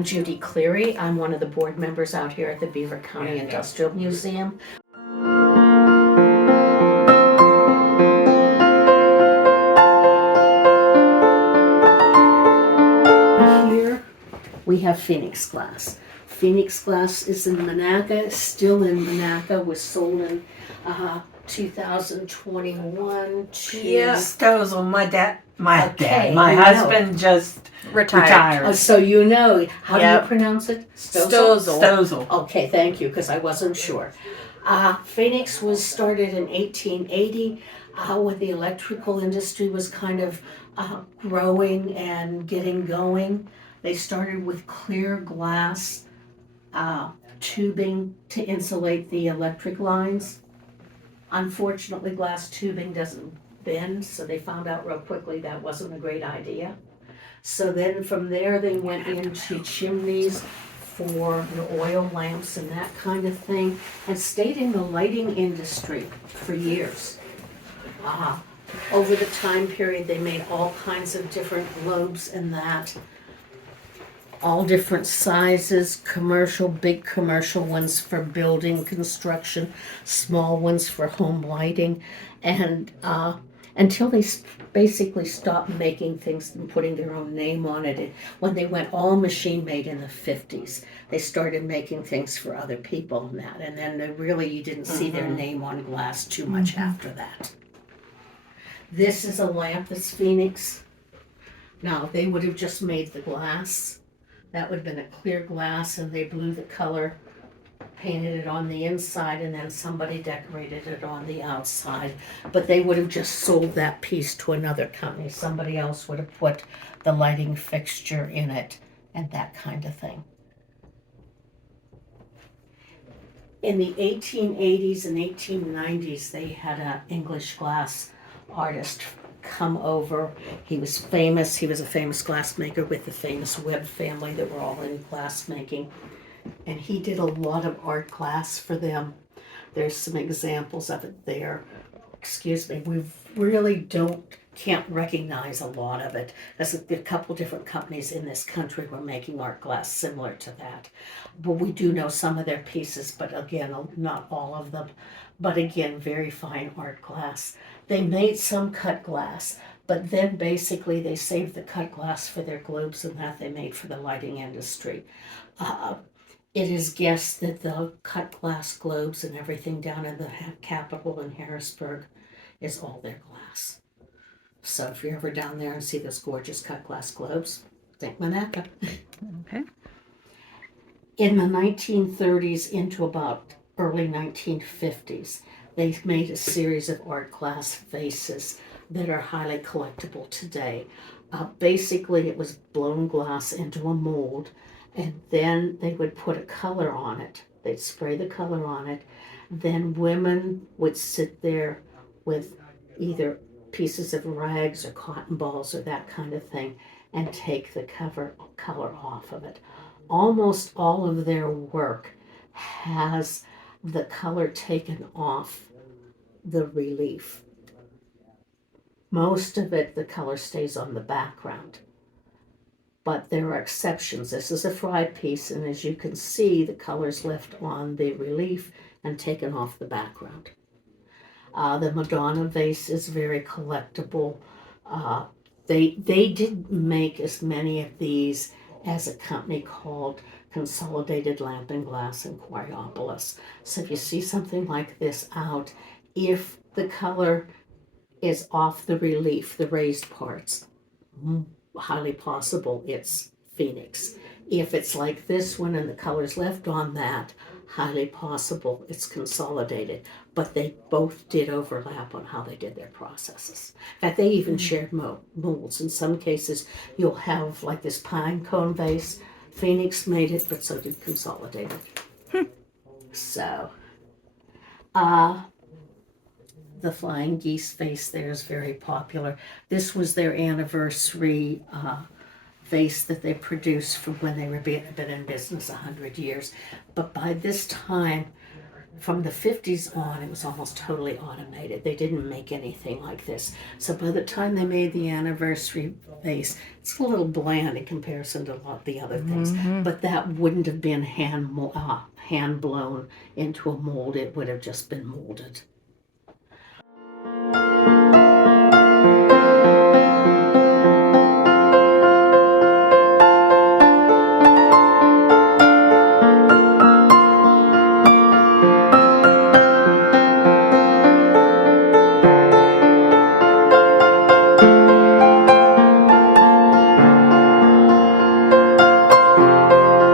I'm Judy Cleary. I'm one of the board members out here at the Beaver County Industrial Museum. Here we have Phoenix glass. Phoenix glass is in Monaca, still in Monaca, was sold in 2021 to... Yeah, Stozel, my you husband just retired. Oh, so you know, how do you pronounce it? Stozel. Okay, thank you, because I wasn't sure. Phoenix was started in 1880 when the electrical industry was kind of growing and getting going. They started with clear glass tubing to insulate the electric lines. Unfortunately, glass tubing doesn't bend, so they found out real quickly that wasn't a great idea. So then from there they went into chimneys for the oil lamps and that kind of thing, and stayed in the lighting industry for years. Over the time period they made all kinds of different globes and that, all different sizes, commercial, big commercial ones for building construction, small ones for home lighting, and until they basically stopped making things and putting their own name on it. When they went all machine made in the 50s, they started making things for other people and that, and then you didn't see their name on glass too much after that. This is a lamp that's Phoenix. Now, they would have just made the glass. That would have been a clear glass, and they blew the color, painted it on the inside, and then somebody decorated it on the outside. But they would have just sold that piece to another company. Somebody else would have put the lighting fixture in it and that kind of thing. In the 1880s and 1890s, they had an English glass artist come over. He was famous. He was a famous glassmaker with the famous Webb family that were all in glassmaking. And he did a lot of art glass for them. There's some examples of it there. Excuse me, we really can't recognize a lot of it, as a couple different companies in this country were making art glass similar to that. But we do know some of their pieces, but again, not all of them. But again, very fine art glass. They made some cut glass, but then basically they saved the cut glass for their globes and that they made for the lighting industry. It is guessed that the cut glass globes and everything down in the Capitol in Harrisburg is all their glass. So if you're ever down there and see those gorgeous cut glass globes, think Monaca. Okay. In the 1930s into about early 1950s, they made a series of art glass vases that are highly collectible today. Basically, it was blown glass into a mold, and then they would put a color on it. They'd spray the color on it. Then women would sit there with either pieces of rags or cotton balls or that kind of thing and take the color off of it. Almost all of their work has the color taken off the relief. Most of it, the color stays on the background. But there are exceptions. This is a fried piece, and as you can see, the color's left on the relief and taken off the background. The Madonna vase is very collectible. They didn't make as many of these as a company called Consolidated Lamp and Glass in Coraopolis. So if you see something like this out, if the color is off the relief, the raised parts, highly possible it's Phoenix. If it's like this one and the color's left on that, highly possible it's Consolidated. But they both did overlap on how they did their processes. In fact, they even shared molds. In some cases, you'll have like this pine cone vase. Phoenix made it, but so did Consolidated. So, the flying geese vase there is very popular. This was their anniversary vase that they produced for when they were been in business 100 years. But by this time, from the 50s on, it was almost totally automated. They didn't make anything like this. So by the time they made the anniversary vase, it's a little bland in comparison to a lot of the other things. But that wouldn't have been hand blown into a mold. It would have just been molded.